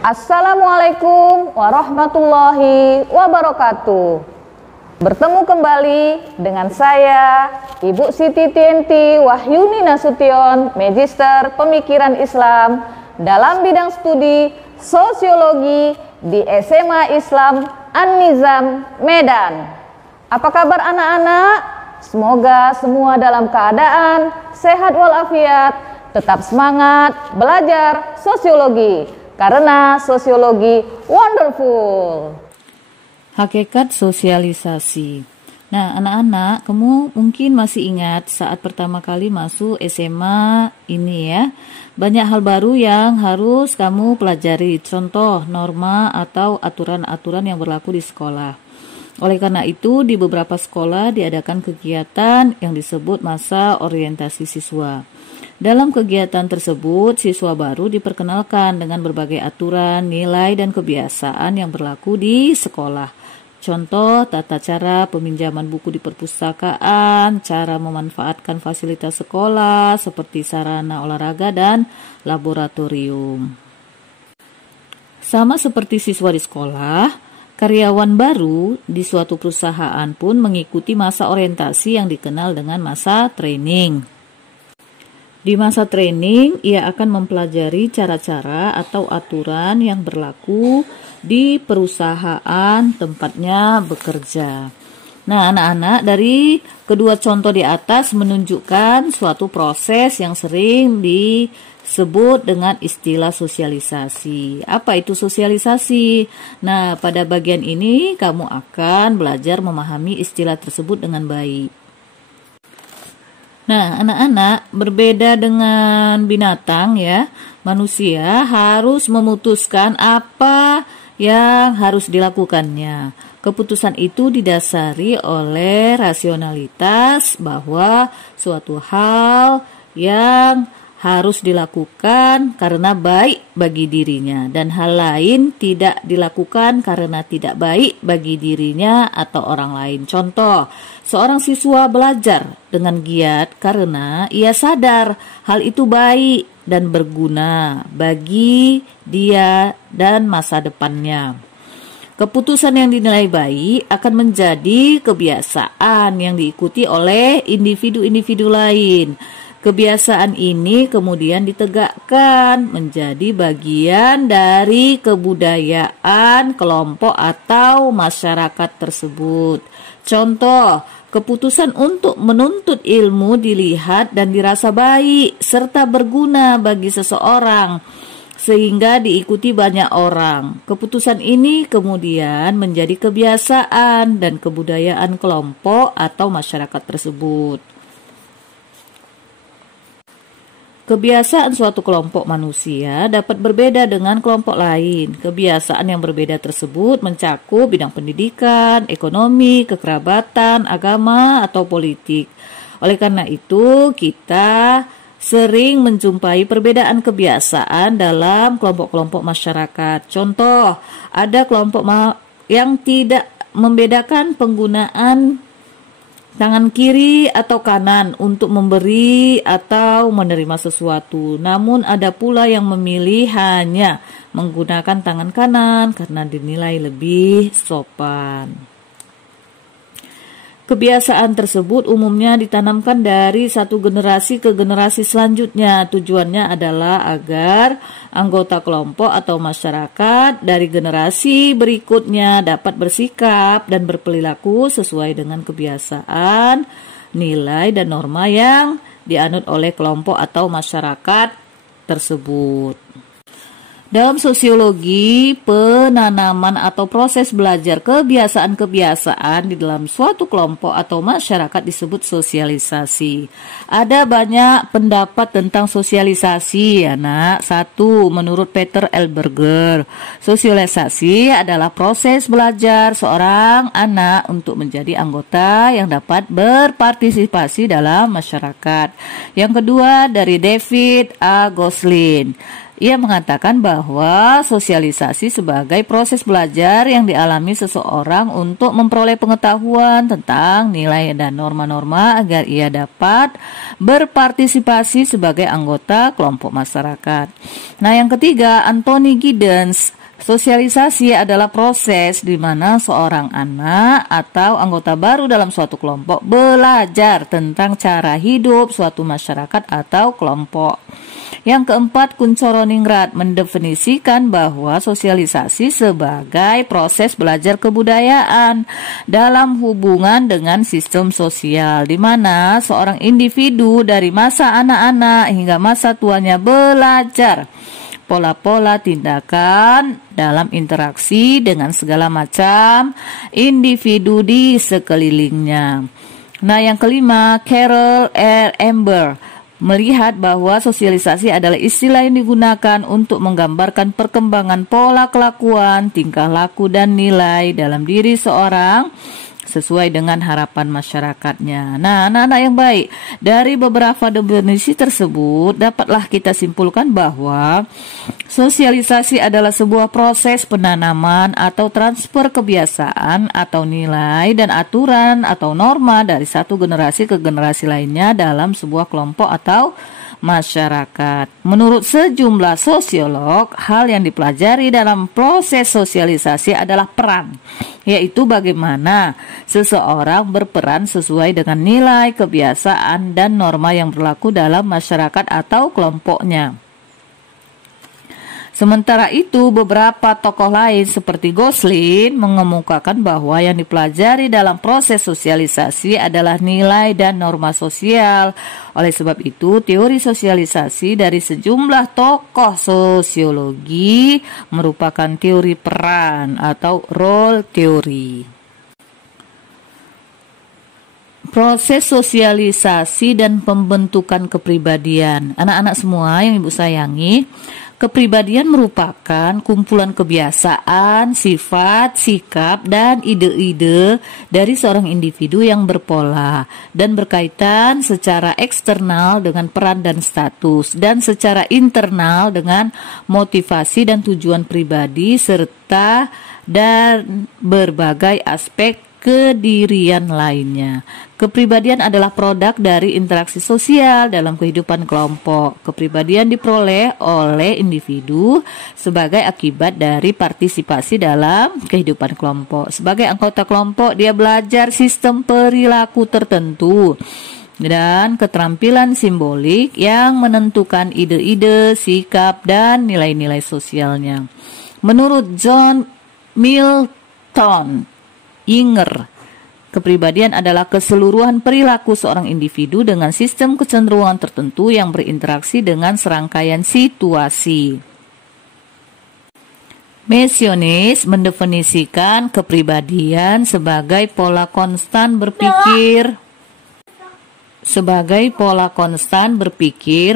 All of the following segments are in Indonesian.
Assalamualaikum warahmatullahi wabarakatuh. Bertemu kembali dengan saya, Ibu Siti Tienti Wahyuni Nasution, Magister Pemikiran Islam dalam bidang studi Sosiologi di SMA Islam An-Nizam, Medan. Apa kabar anak-anak? Semoga semua dalam keadaan sehat walafiat, tetap semangat belajar sosiologi. Karena sosiologi wonderful. Hakikat sosialisasi. Nah, anak-anak, kamu mungkin masih ingat saat pertama kali masuk SMA ini ya. Banyak hal baru yang harus kamu pelajari. Contoh, norma atau aturan-aturan yang berlaku di sekolah. Oleh karena itu, di beberapa sekolah diadakan kegiatan yang disebut masa orientasi siswa. Dalam kegiatan tersebut, siswa baru diperkenalkan dengan berbagai aturan, nilai, dan kebiasaan yang berlaku di sekolah. Contoh, tata cara peminjaman buku di perpustakaan, cara memanfaatkan fasilitas sekolah seperti sarana olahraga dan laboratorium. Sama seperti siswa di sekolah, karyawan baru di suatu perusahaan pun mengikuti masa orientasi yang dikenal dengan masa training. Di masa training, ia akan mempelajari cara-cara atau aturan yang berlaku di perusahaan tempatnya bekerja. Nah, anak-anak, dari kedua contoh di atas menunjukkan suatu proses yang sering disebut dengan istilah sosialisasi. Apa itu sosialisasi? Nah, pada bagian ini kamu akan belajar memahami istilah tersebut dengan baik. Nah, anak-anak, berbeda dengan binatang ya, manusia harus memutuskan apa yang harus dilakukannya. Keputusan itu didasari oleh rasionalitas bahwa suatu hal yang harus dilakukan karena baik bagi dirinya dan hal lain tidak dilakukan karena tidak baik bagi dirinya atau orang lain. Contoh, seorang siswa belajar dengan giat karena ia sadar hal itu baik dan berguna bagi dia dan masa depannya. Keputusan yang dinilai baik akan menjadi kebiasaan yang diikuti oleh individu-individu lain. Kebiasaan ini kemudian ditegakkan menjadi bagian dari kebudayaan kelompok atau masyarakat tersebut. Contoh, keputusan untuk menuntut ilmu dilihat dan dirasa baik serta berguna bagi seseorang sehingga diikuti banyak orang. Keputusan ini kemudian menjadi kebiasaan dan kebudayaan kelompok atau masyarakat tersebut. Kebiasaan suatu kelompok manusia dapat berbeda dengan kelompok lain. Kebiasaan yang berbeda tersebut mencakup bidang pendidikan, ekonomi, kekerabatan, agama, atau politik. Oleh karena itu, kita sering menjumpai perbedaan kebiasaan dalam kelompok-kelompok masyarakat. Contoh, ada kelompok yang tidak membedakan penggunaan tangan kiri atau kanan untuk memberi atau menerima sesuatu. Namun ada pula yang memilih hanya menggunakan tangan kanan karena dinilai lebih sopan. Kebiasaan tersebut umumnya ditanamkan dari satu generasi ke generasi selanjutnya. Tujuannya adalah agar anggota kelompok atau masyarakat dari generasi berikutnya dapat bersikap dan berperilaku sesuai dengan kebiasaan, nilai, dan norma yang dianut oleh kelompok atau masyarakat tersebut. Dalam sosiologi, penanaman atau proses belajar kebiasaan-kebiasaan di dalam suatu kelompok atau masyarakat disebut sosialisasi. Ada banyak pendapat tentang sosialisasi, anak. Satu, menurut Peter L. Berger, sosialisasi adalah proses belajar seorang anak untuk menjadi anggota yang dapat berpartisipasi dalam masyarakat. Yang kedua, dari David A. Goslin, Ia mengatakan bahwa sosialisasi sebagai proses belajar yang dialami seseorang untuk memperoleh pengetahuan tentang nilai dan norma-norma agar ia dapat berpartisipasi sebagai anggota kelompok masyarakat. Nah, yang ketiga, Anthony Giddens, sosialisasi adalah proses di mana seorang anak atau anggota baru dalam suatu kelompok belajar tentang cara hidup suatu masyarakat atau kelompok. Yang keempat, Kunchoro-Ningrat mendefinisikan bahwa sosialisasi sebagai proses belajar kebudayaan dalam hubungan dengan sistem sosial, di mana seorang individu dari masa anak-anak hingga masa tuanya belajar pola-pola tindakan dalam interaksi dengan segala macam individu di sekelilingnya. Nah, yang kelima, Carol R. Amber melihat bahwa sosialisasi adalah istilah yang digunakan untuk menggambarkan perkembangan pola kelakuan, tingkah laku, dan nilai dalam diri seorang sesuai dengan harapan masyarakatnya. Nah, anak-anak yang baik, dari beberapa definisi tersebut dapatlah kita simpulkan bahwa sosialisasi adalah sebuah proses penanaman atau transfer kebiasaan atau nilai dan aturan atau norma dari satu generasi ke generasi lainnya dalam sebuah kelompok atau masyarakat. Menurut sejumlah sosiolog, hal yang dipelajari dalam proses sosialisasi adalah peran, yaitu bagaimana seseorang berperan sesuai dengan nilai, kebiasaan, dan norma yang berlaku dalam masyarakat atau kelompoknya. Sementara itu, beberapa tokoh lain seperti Gosling mengemukakan bahwa yang dipelajari dalam proses sosialisasi adalah nilai dan norma sosial. Oleh sebab itu, teori sosialisasi dari sejumlah tokoh sosiologi merupakan teori peran atau role theory. Proses sosialisasi dan pembentukan kepribadian. Anak-anak semua yang Ibu sayangi, kepribadian merupakan kumpulan kebiasaan, sifat, sikap, dan ide-ide dari seorang individu yang berpola dan berkaitan secara eksternal dengan peran dan status, dan secara internal dengan motivasi dan tujuan pribadi serta dan berbagai aspek kedirian lainnya. Kepribadian adalah produk dari interaksi sosial dalam kehidupan kelompok. Kepribadian diperoleh oleh individu sebagai akibat dari partisipasi dalam kehidupan kelompok. Sebagai anggota kelompok, dia belajar sistem perilaku tertentu dan keterampilan simbolik yang menentukan ide-ide, sikap, dan nilai-nilai sosialnya. Menurut John Milton Inger, kepribadian adalah keseluruhan perilaku seorang individu dengan sistem kecenderungan tertentu yang berinteraksi dengan serangkaian situasi. Mesionis mendefinisikan kepribadian sebagai pola konstan berpikir,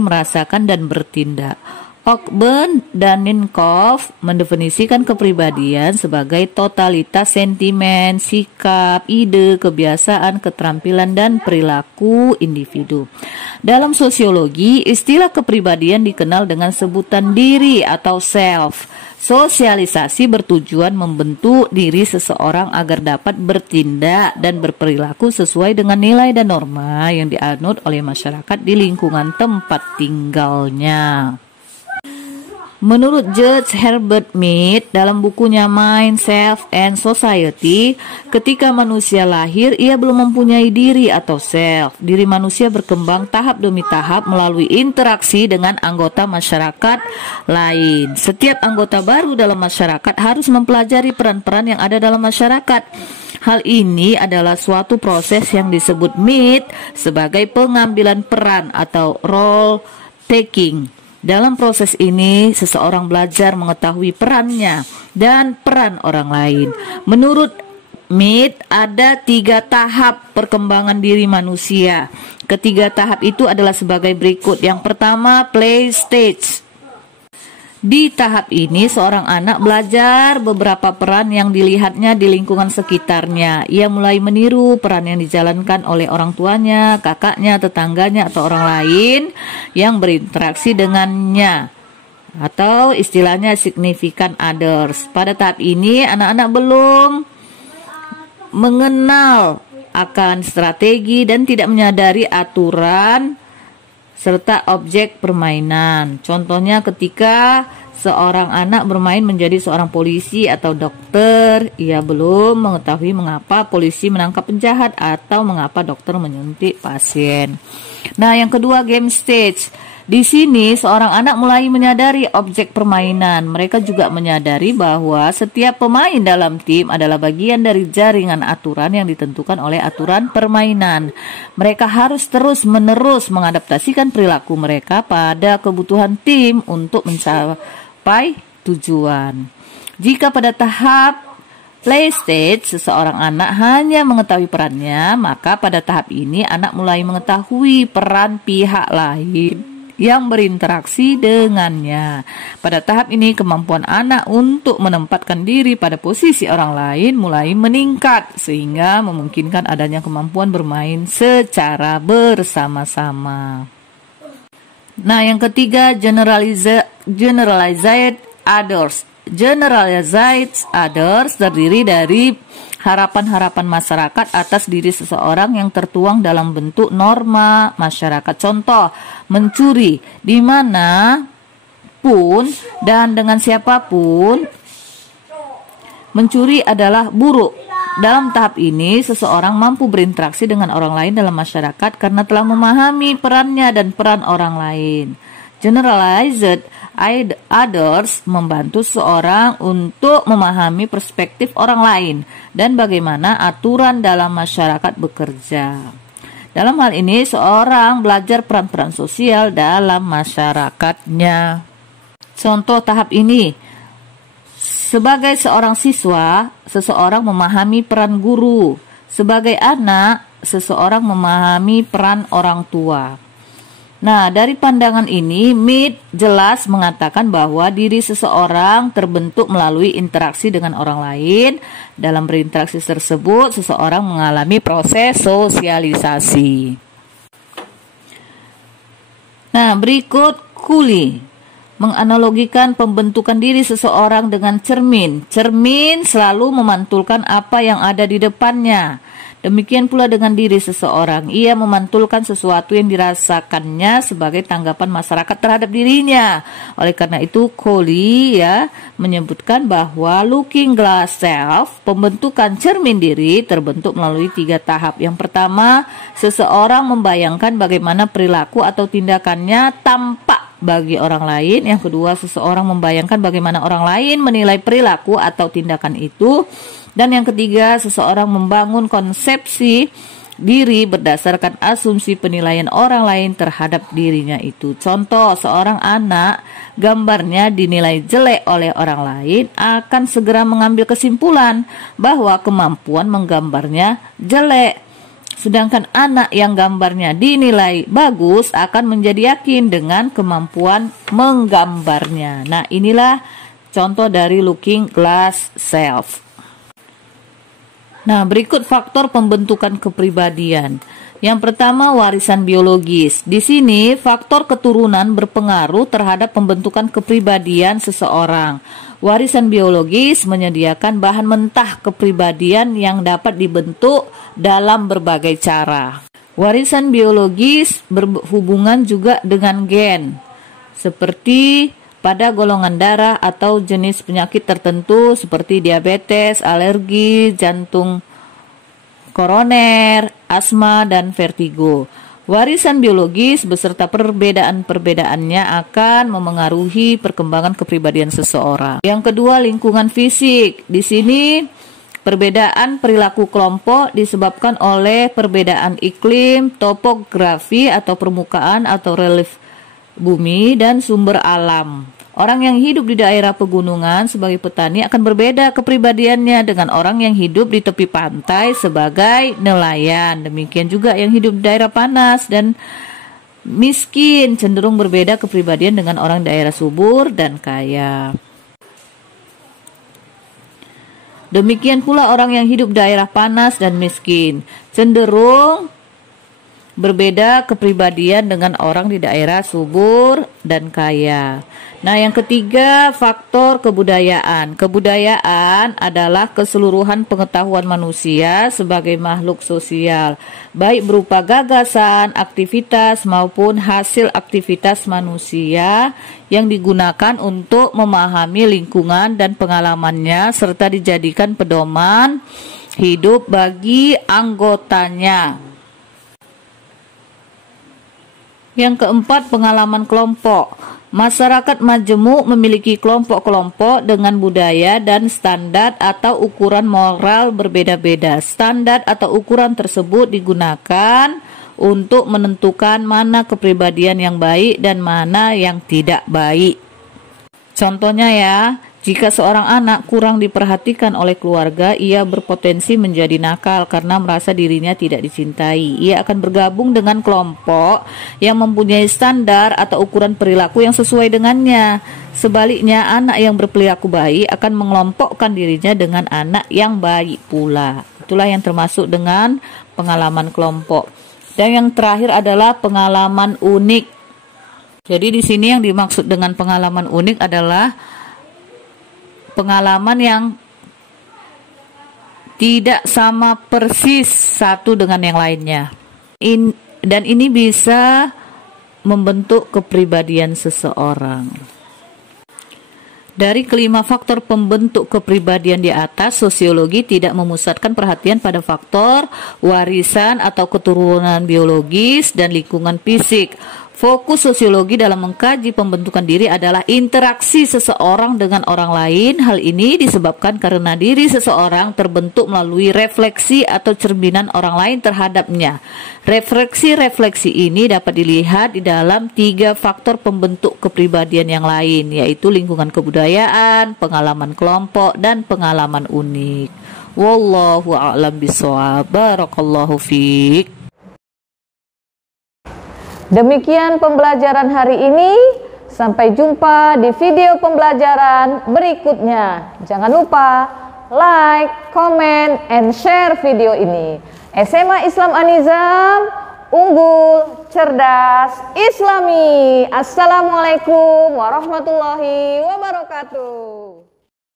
merasakan, dan bertindak. Ogben dan Ninkoff mendefinisikan kepribadian sebagai totalitas sentimen, sikap, ide, kebiasaan, keterampilan, dan perilaku individu. Dalam sosiologi, istilah kepribadian dikenal dengan sebutan diri atau self. Sosialisasi bertujuan membentuk diri seseorang agar dapat bertindak dan berperilaku sesuai dengan nilai dan norma yang dianut oleh masyarakat di lingkungan tempat tinggalnya. Menurut Judge Herbert Mead dalam bukunya Mind, Self, and Society, ketika manusia lahir, ia belum mempunyai diri atau self. Diri manusia berkembang tahap demi tahap melalui interaksi dengan anggota masyarakat lain. Setiap anggota baru dalam masyarakat harus mempelajari peran-peran yang ada dalam masyarakat. Hal ini adalah suatu proses yang disebut Mead sebagai pengambilan peran atau role taking. Dalam proses ini, seseorang belajar mengetahui perannya dan peran orang lain. Menurut Mead, ada 3 tahap perkembangan diri manusia. Ketiga tahap itu adalah sebagai berikut. Yang pertama, play stage. Di tahap ini, seorang anak belajar beberapa peran yang dilihatnya di lingkungan sekitarnya. Ia mulai meniru peran yang dijalankan oleh orang tuanya, kakaknya, tetangganya, atau orang lain yang berinteraksi dengannya. atau istilahnya significant others. Pada tahap ini anak-anak belum mengenal akan strategi dan tidak menyadari aturan serta objek permainan. Contohnya ketika seorang anak bermain menjadi seorang polisi atau dokter, ia belum mengetahui mengapa polisi menangkap penjahat atau mengapa dokter menyuntik pasien. Nah, yang kedua, game stage. Di sini seorang anak mulai menyadari objek permainan. Mereka juga menyadari bahwa setiap pemain dalam tim adalah bagian dari jaringan aturan yang ditentukan oleh aturan permainan. Mereka harus terus-menerus mengadaptasikan perilaku mereka pada kebutuhan tim untuk mencapai tujuan. Jika pada tahap play stage seseorang anak hanya mengetahui perannya, maka pada tahap ini anak mulai mengetahui peran pihak lain yang berinteraksi dengannya. Pada tahap ini kemampuan anak untuk menempatkan diri pada posisi orang lain mulai meningkat sehingga memungkinkan adanya kemampuan bermain secara bersama-sama. Nah, yang ketiga, generalized others. Generalized others terdiri dari harapan-harapan masyarakat atas diri seseorang yang tertuang dalam bentuk norma masyarakat. Contoh, mencuri di mana pun dan dengan siapapun mencuri adalah buruk. Dalam tahap ini, seseorang mampu berinteraksi dengan orang lain dalam masyarakat karena telah memahami perannya dan peran orang lain. Generalized others membantu seseorang untuk memahami perspektif orang lain dan bagaimana aturan dalam masyarakat bekerja. Dalam hal ini, seorang belajar peran-peran sosial dalam masyarakatnya. Contoh tahap ini, sebagai seorang siswa, seseorang memahami peran guru. Sebagai anak, seseorang memahami peran orang tua. Nah, dari pandangan ini, Mead jelas mengatakan bahwa diri seseorang terbentuk melalui interaksi dengan orang lain. Dalam berinteraksi tersebut, seseorang mengalami proses sosialisasi. Nah, berikut Cooley menganalogikan pembentukan diri seseorang dengan cermin. Cermin selalu memantulkan apa yang ada di depannya. Demikian pula dengan diri seseorang. Ia memantulkan sesuatu yang dirasakannya sebagai tanggapan masyarakat terhadap dirinya. Oleh karena itu, Cooley menyebutkan bahwa looking glass self, pembentukan cermin diri, terbentuk melalui 3 tahap. Yang pertama, seseorang membayangkan bagaimana perilaku atau tindakannya tampak bagi orang lain. Yang kedua, seseorang membayangkan bagaimana orang lain menilai perilaku atau tindakan itu. Dan yang ketiga, seseorang membangun konsepsi diri berdasarkan asumsi penilaian orang lain terhadap dirinya itu. Contoh, seorang anak gambarnya dinilai jelek oleh orang lain akan segera mengambil kesimpulan bahwa kemampuan menggambarnya jelek. Sedangkan anak yang gambarnya dinilai bagus akan menjadi yakin dengan kemampuan menggambarnya. Nah, inilah contoh dari looking glass self. Nah, berikut faktor pembentukan kepribadian. Yang pertama, warisan biologis. Di sini, faktor keturunan berpengaruh terhadap pembentukan kepribadian seseorang. Warisan biologis menyediakan bahan mentah kepribadian yang dapat dibentuk dalam berbagai cara. Warisan biologis berhubungan juga dengan gen, seperti pada golongan darah atau jenis penyakit tertentu seperti diabetes, alergi, jantung koroner, asma, dan vertigo. Warisan biologis beserta perbedaan-perbedaannya akan memengaruhi perkembangan kepribadian seseorang. Yang kedua, lingkungan fisik. Di sini perbedaan perilaku kelompok disebabkan oleh perbedaan iklim, topografi atau permukaan atau relief bumi, dan sumber alam. Orang yang hidup di daerah pegunungan sebagai petani akan berbeda kepribadiannya dengan orang yang hidup di tepi pantai sebagai nelayan. Demikian juga yang hidup di daerah panas dan miskin cenderung berbeda kepribadian dengan orang daerah subur dan kaya. Demikian pula orang yang hidup di daerah panas dan miskin cenderung berbeda kepribadian dengan orang di daerah subur dan kaya. Nah, yang ketiga, faktor kebudayaan. Kebudayaan adalah keseluruhan pengetahuan manusia sebagai makhluk sosial, baik berupa gagasan, aktivitas, maupun hasil aktivitas manusia yang digunakan untuk memahami lingkungan dan pengalamannya serta dijadikan pedoman hidup bagi anggotanya. Yang keempat, pengalaman kelompok. Masyarakat majemuk memiliki kelompok-kelompok dengan budaya dan standar atau ukuran moral berbeda-beda. Standar atau ukuran tersebut digunakan untuk menentukan mana kepribadian yang baik dan mana yang tidak baik. Contohnya ya, jika seorang anak kurang diperhatikan oleh keluarga, ia berpotensi menjadi nakal karena merasa dirinya tidak dicintai. Ia akan bergabung dengan kelompok yang mempunyai standar atau ukuran perilaku yang sesuai dengannya. Sebaliknya, anak yang berperilaku baik akan mengelompokkan dirinya dengan anak yang baik pula. Itulah yang termasuk dengan pengalaman kelompok. Dan yang terakhir adalah pengalaman unik. Jadi di sini yang dimaksud dengan pengalaman unik adalah pengalaman yang tidak sama persis satu dengan yang lainnya. Dan ini bisa membentuk kepribadian seseorang. Dari kelima faktor pembentuk kepribadian di atas, sosiologi tidak memusatkan perhatian pada faktor warisan atau keturunan biologis dan lingkungan fisik. Fokus sosiologi dalam mengkaji pembentukan diri adalah interaksi seseorang dengan orang lain. Hal ini disebabkan karena diri seseorang terbentuk melalui refleksi atau cerminan orang lain terhadapnya. Refleksi-refleksi ini dapat dilihat di dalam 3 faktor pembentuk kepribadian yang lain, yaitu lingkungan kebudayaan, pengalaman kelompok, dan pengalaman unik. Wallahu a'lam bishawab. Barakallahu fiik. Demikian pembelajaran hari ini. Sampai jumpa di video pembelajaran berikutnya. Jangan lupa like, comment, and share video ini. SMA Islam An-Nizam, unggul, cerdas, Islami. Assalamualaikum warahmatullahi wabarakatuh.